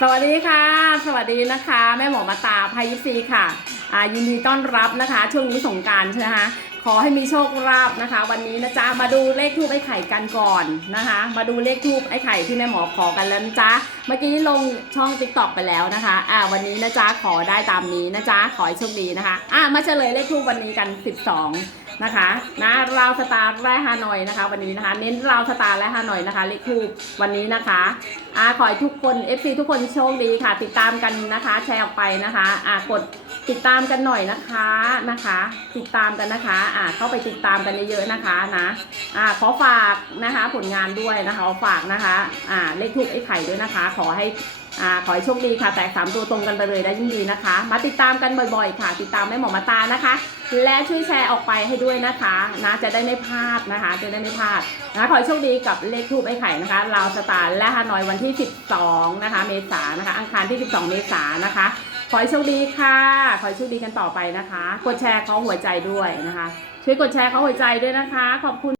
สวัสดีค่ะ สวัสดีนะคะ แม่หมอมาตาพายิปซีค่ะอ่ายินดีต้อนรับนะคะ ช่วงนี้สงกรารใช่ไหมคะขอให้มีโชคลาภนะคะ วันนี้นะจ๊ะมาดูเลขทูบไอ้ไข่กันก่อนนะคะ มาดูเลขทูบไอ้ไข่ที่แม่หมอขอกันแล้วนะจ๊ะเมื่อกี้ลงช่องติ๊กต็อกไปแล้วนะคะอ่าวันนี้นะจ๊ะขอได้ตามนี้นะจ๊ะขอให้โชคดีนะคะอ่ามาเฉลยเลขทูบวันนี้กัน 12 นะคะนะราวสตาร์และฮานอยนะคะ วันนี้นะคะ เน้นราวสตาร์และฮานอยนะคะเลขคู่วันนี้นะคะอ่าขอให้ทุกคน FC ทุกคนโชคดีค่ะ ติดตามกันนะคะ แชร์ออกไปนะคะอ่ากด ติดตามกันหน่อยนะคะนะคะ ติดตามกันนะคะ อ่าเข้าไปติดตามกันเยอะๆนะคะนะอ่าขอฝากนะคะผลงานด้วยนะคะฝากนะคะอ่าเลขทูบไอ้ไข่ด้วยนะคะ ขอให้อ่าขอให้โชคดีค่ะ แตกสามตัวตรงกันไปเลยได้ยิ่งดีนะคะ มาติดตามกันบ่อยๆ ค่ะ ติดตามแม่หมอมาตานะคะ และช่วยแชร์ออกไปให้ด้วยนะคะนะจะได้ไม่พลาดนะคะ จะได้ไม่พลาดนะขอให้โชคดีกับเลขทูบไอ้ไข่นะคะลาวสตาร์และฮานอยวันที่ 12 นะคะ เมษานะคะ อังคารที่ 12 เมษานะคะ ขอให้โชคดีค่ะ ขอให้โชคดีกันต่อไปนะคะ กดแชร์เขาหัวใจด้วยนะคะ ช่วยกดแชร์เขาหัวใจด้วยนะคะ ขอบคุณ